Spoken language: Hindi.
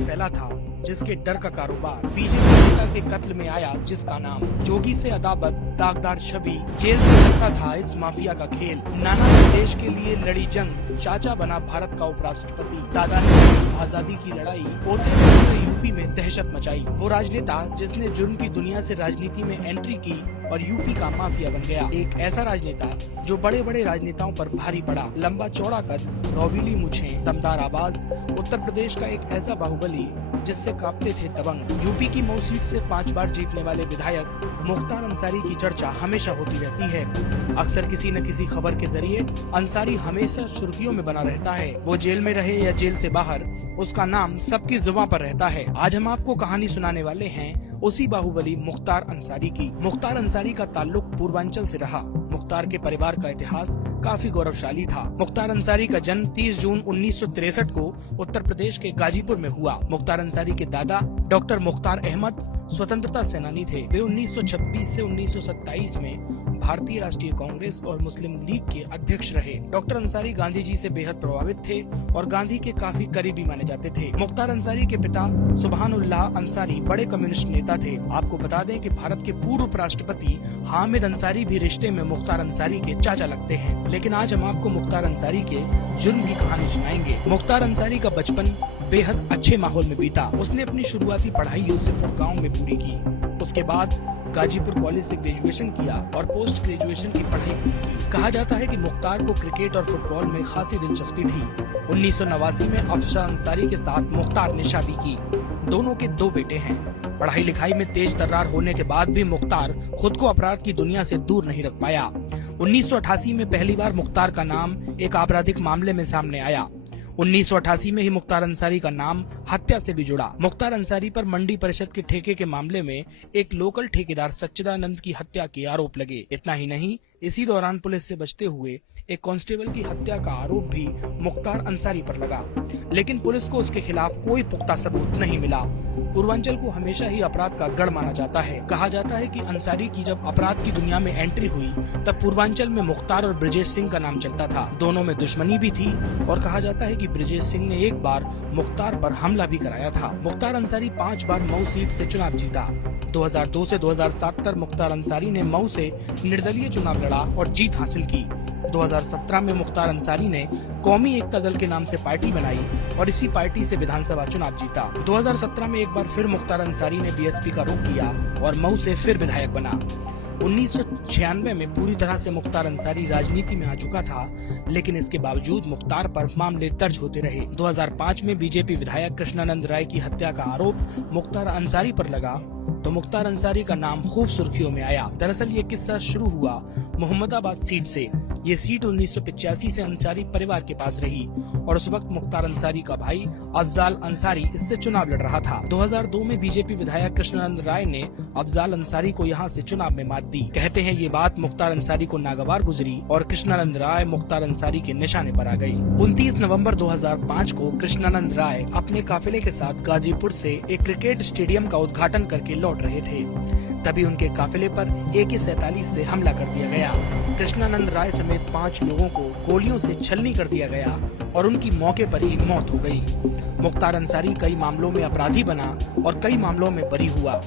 फैला था जिसके डर का कारोबार, बीजेपी नेता के कत्ल में आया जिसका नाम, जोगी से अदावत, दागदार छवि, जेल से चलता था इस माफिया का खेल। नाना ने देश के लिए लड़ी जंग, चाचा बना भारत का उपराष्ट्रपति, दादा ने आजादी की लड़ाई, पोते ने पूरे यूपी में दहशत मचाई। वो राजनेता जिसने जुर्म की दुनिया से राजनीति में एंट्री की और यूपी का माफिया बन गया। एक ऐसा राजनेता जो बड़े बड़े राजनेताओं पर भारी पड़ा, लंबा चौड़ा कद, रौबीली मूछें, दमदार आवाज, उत्तर प्रदेश का एक ऐसा बाहुबली जिससे कांपते थे दबंग। यूपी की मऊ सीट से 5 बार जीतने वाले विधायक मुख्तार अंसारी की चर्चा हमेशा होती रहती है। अक्सर किसी न किसी खबर के जरिए अंसारी हमेशा सुर्खियों में बना रहता है। वो जेल में रहे या जेल से बाहर, उसका नाम सबकी जुबान पर रहता है। आज हम आपको कहानी सुनाने वाले हैं उसी बाहुबली मुख्तार अंसारी की। मुख्तार अंसारी का ताल्लुक पूर्वांचल से रहा। मुख्तार के परिवार का इतिहास काफी गौरवशाली था। मुख्तार अंसारी का जन्म 30 जून 1963 को उत्तर प्रदेश के गाजीपुर में हुआ। मुख्तार अंसारी के दादा डॉक्टर मुख्तार अहमद स्वतंत्रता सेनानी थे। वे 1926 से 1927 में भारतीय राष्ट्रीय कांग्रेस और मुस्लिम लीग के अध्यक्ष रहे। डॉक्टर अंसारी गांधी जी से बेहद प्रभावित थे और गांधी के काफी करीबी माने जाते थे। मुख्तार अंसारी के पिता सुभानुल्लाह अंसारी बड़े कम्युनिस्ट नेता थे। आपको बता दें कि भारत के पूर्व उपराष्ट्रपति हामिद अंसारी भी रिश्ते में मुख्तार अंसारी के चाचा लगते हैं। लेकिन आज हम आपको मुख्तार अंसारी के जुर्म की कहानी सुनाएंगे। मुख्तार अंसारी का बचपन बेहद अच्छे माहौल में बीता। उसने अपनी शुरुआती पढ़ाई यूसुफपुर गाँव में पूरी की। उसके बाद गाजीपुर कॉलेज से ग्रेजुएशन किया और पोस्ट ग्रेजुएशन की पढ़ाई पूरी की। कहा जाता है कि मुख्तार को क्रिकेट और फुटबॉल में खासी दिलचस्पी थी। 1989 में अफशा अंसारी के साथ मुख्तार ने शादी की। दोनों के 2 बेटे हैं। पढ़ाई लिखाई में तेज तर्रार होने के बाद भी मुख्तार खुद को अपराध की दुनिया से दूर नहीं रख पाया। 1988 में पहली बार मुख्तार का नाम एक आपराधिक मामले में सामने आया। 1988 में ही मुख्तार अंसारी का नाम हत्या से भी जुड़ा। मुख्तार अंसारी पर मंडी परिषद के ठेके के मामले में एक लोकल ठेकेदार सच्चिदानंद की हत्या के आरोप लगे। इतना ही नहीं, इसी दौरान पुलिस से बचते हुए एक कांस्टेबल की हत्या का आरोप भी मुख्तार अंसारी पर लगा, लेकिन पुलिस को उसके खिलाफ कोई पुख्ता सबूत नहीं मिला। पूर्वांचल को हमेशा ही अपराध का गढ़ माना जाता है। कहा जाता है कि अंसारी की जब अपराध की दुनिया में एंट्री हुई तब पूर्वांचल में मुख्तार और ब्रजेश सिंह का नाम चलता था। दोनों में दुश्मनी भी थी और कहा जाता है कि ब्रजेश सिंह ने एक बार मुख्तार पर हमला भी कराया था। मुख्तार अंसारी 5 बार मऊ सीट से चुनाव जीता। 2002 से 2007 तक मुख्तार अंसारी ने मऊ से निर्दलीय चुनाव लड़ा और जीत हासिल की। 2017 में मुख्तार अंसारी ने कौमी एकता दल के नाम से पार्टी बनाई और इसी पार्टी से विधानसभा चुनाव जीता। 2017 में एक बार फिर मुख्तार अंसारी ने बीएसपी का रुख किया और मऊ से फिर विधायक बना। 1996 में पूरी तरह से मुख्तार अंसारी राजनीति में आ चुका था, लेकिन इसके बावजूद मुख्तार पर मामले दर्ज होते रहे। 2005 में बीजेपी विधायक कृष्णानंद राय की हत्या का आरोप मुख्तार अंसारी पर लगा तो मुख्तार अंसारी का नाम खूब सुर्खियों में आया। दरअसल ये किस्सा शुरू हुआ मोहम्मदाबाद सीट से। ये सीट 1985 से अंसारी परिवार के पास रही और उस वक्त मुख्तार अंसारी का भाई अफजाल अंसारी इससे चुनाव लड़ रहा था। 2002 में बीजेपी विधायक कृष्णानंद राय ने अफजाल अंसारी को यहाँ से चुनाव में मात दी। कहते हैं ये बात मुख्तार अंसारी को नागवार गुजरी और कृष्णानंद राय मुख्तार अंसारी के निशाने पर आ गई। 29 नवंबर 2005 को कृष्णानंद राय अपने काफिले के साथ गाजीपुर से एक क्रिकेट स्टेडियम का उद्घाटन करके लौट रहे थे। तभी उनके काफिले पर AK-47 से हमला कर दिया गया। कृष्णानंद राय समेत 5 लोगों को गोलियों से छलनी कर दिया गया और उनकी मौके पर ही मौत हो गई। मुख्तार अंसारी कई मामलों में अपराधी बना और कई मामलों में बरी हुआ।